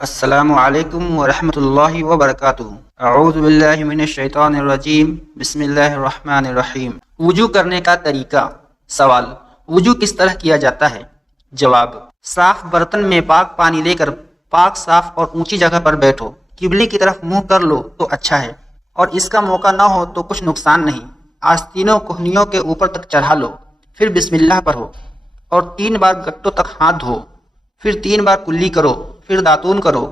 السلام علیکم ورحمۃ اللہ وبرکاتہ۔ اعوذ باللہ من الشیطان الرجیم، بسم اللہ الرحمن الرحیم۔ وضو کرنے کا طریقہ۔ سوال: وضو کس طرح کیا جاتا ہے؟ جواب: صاف برتن میں پاک پانی لے کر پاک، صاف اور اونچی جگہ پر بیٹھو، قبلے کی طرف منہ کر لو تو اچھا ہے، اور اس کا موقع نہ ہو تو کچھ نقصان نہیں۔ آستینوں کوہنیوں کے اوپر تک چڑھا لو، پھر بسم اللہ پڑھو اور 3 بار گٹوں تک ہاتھ دھو، پھر 3 بار کلی کرو، پھر داتون کرو،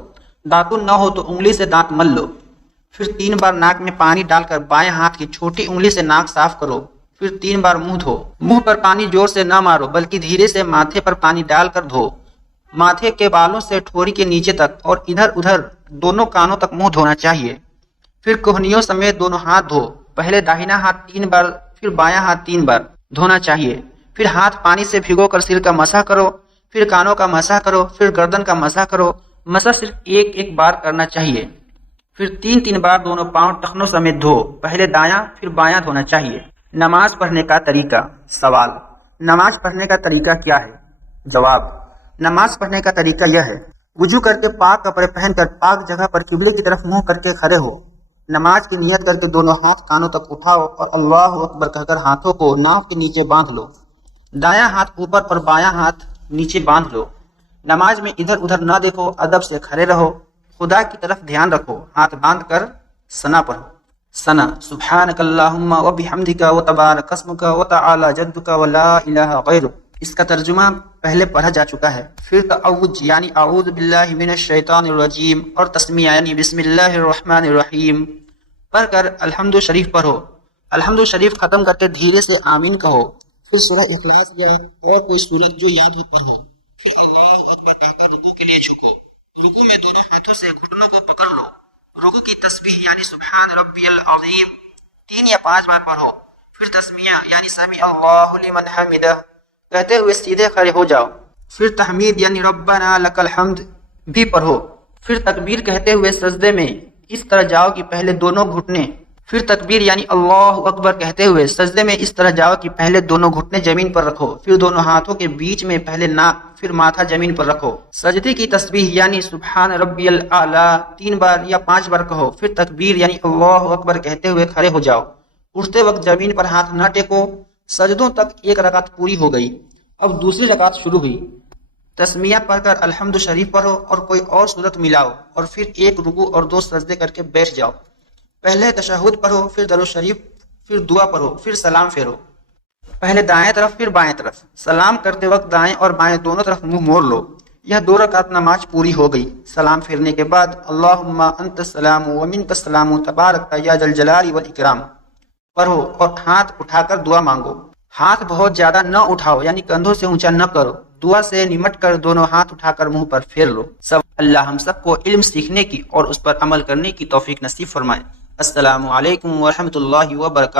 داتون نہ ہو تو انگلی سے دانت مل لو، پھر 3 بار ناک میں پانی ڈال کر بائیں ہاتھ کی چھوٹی انگلی سے ناک صاف کرو، پھر 3 بار منہ دھو۔ منہ پر پانی زور سے نہ مارو بلکہ دھیرے سے ماتھے پر پانی ڈال کر دھو۔ ماتھے کے بالوں سے ٹھوڑی کے نیچے تک اور ادھر ادھر دونوں کانوں تک منہ دھونا چاہیے۔ پھر کوہنیوں سمیت دونوں ہاتھ دھو۔ پہلے داہنا ہاتھ 3 بار، پھر بایاں ہاتھ 3 بار دھونا چاہیے۔ پھر ہاتھ پانی سے بھگو کر سر کا مسح کرو، پھر کانوں کا مسح کرو، پھر گردن کا مسح کرو۔ مسح صرف ایک بار کرنا چاہیے۔ پھر 3 بار دونوں پاؤں ٹخنوں سمیت دھو۔ پہلے دایاں پھر بایاں دھونا چاہیے۔ نماز پڑھنے کا طریقہ۔ سوال: نماز پڑھنے کا طریقہ کیا ہے؟ جواب: نماز پڑھنے کا طریقہ یہ ہے: وضو کر کے پاک کپڑے پہن کر پاک جگہ پر قبلے کی طرف منہ کر کے کھڑے ہو۔ نماز کی نیت کر کے دونوں ہاتھ کانوں تک اٹھاؤ اور اللہ اکبر کہہ کر ہاتھوں کو ناف کے نیچے باندھ لو۔ دایاں ہاتھ اوپر پر، بایاں ہاتھ نیچے باندھ لو۔ نماز میں ادھر ادھر نہ دیکھو، ادب سے کھڑے رہو، خدا کی طرف دھیان رکھو۔ ہاتھ باندھ کر ثنا پڑھو۔ ثنا: سبحانک اللہم وبحمدک وتبارک اسمک وتعالی جدک ولا الہ غیرک۔ اس کا ترجمہ پہلے پڑھا جا چکا ہے۔ پھر تعوذ یعنی اعوذ باللہ من الشیطان الرجیم، اور تسمیہ یعنی بسم اللہ الرحمن الرحیم پڑھ کر الحمد شریف پڑھو۔ الحمد شریف ختم کرتے دھیرے سے آمین کہو۔ پھر سورہ اخلاص یا اور کوئی سورت جو یاد ہو پڑھو۔ پھر اللہ اکبر کہہ کر رکوع کے لیے جھکو۔ رکوع میں دونوں ہاتھوں سے گھٹنوں کو پکڑ لو۔ رکوع کی تسبیح یعنی سبحان ربی العظیم 3 یا 5 بار پڑھو۔ پھر تسمیہ یعنی سمیع اللہ لمن حمدہ کہتے ہوئے سیدھے کھڑے ہو جاؤ۔ پھر تحمید یعنی ربنا لک الحمد بھی پڑھو۔ پھر تکبیر کہتے ہوئے سجدے میں اس طرح جاؤ کہ پہلے دونوں گھٹنے، پھر تکبیر یعنی اللہ اکبر کہتے ہوئے سجدے میں اس طرح جاؤ کہ پہلے دونوں گھٹنے زمین پر رکھو، پھر دونوں ہاتھوں کے بیچ میں پہلے ناک پھر ماتھا زمین پر رکھو۔ سجدے کی تسبیح یعنی سبحان ربی الاعلی 3 بار یا 5 بار کہو۔ پھر تکبیر یعنی اللہ اکبر کہتے ہوئے کھڑے ہو جاؤ۔ اٹھتے وقت زمین پر ہاتھ نہ ٹیکو۔ سجدوں تک 1 رکعت پوری ہو گئی۔ اب دوسری رکعت شروع ہوئی۔ تسمیہ پڑھ کر الحمد شریف پڑھو اور کوئی اور صورت ملاؤ، اور پھر 1 رکوع اور 2 سجدے کر کے بیٹھ جاؤ۔ پہلے تشہد پڑھو، پھر درود شریف، پھر دعا پڑھو، پھر سلام پھیرو۔ پہلے دائیں طرف پھر بائیں طرف۔ سلام کرتے وقت دائیں اور بائیں دونوں طرف منہ موڑ لو۔ یہ 2 رکعت نماز پوری ہو گئی۔ سلام پھیرنے کے بعد اللہم انت السلام ومنک السلام تبارک یا ذا الجلال والاکرام پڑھو اور ہاتھ اٹھا کر دعا مانگو۔ ہاتھ بہت زیادہ نہ اٹھاؤ یعنی کندھوں سے اونچا نہ کرو۔ دعا سے نمٹ کر دونوں ہاتھ اٹھا کر منہ پر پھیر لو۔ اللہ ہم سب کو علم سیکھنے کی اور اس پر عمل کرنے کی توفیق نصیب فرمائے۔ السلام علیکم ورحمۃ اللہ وبرکاتہ۔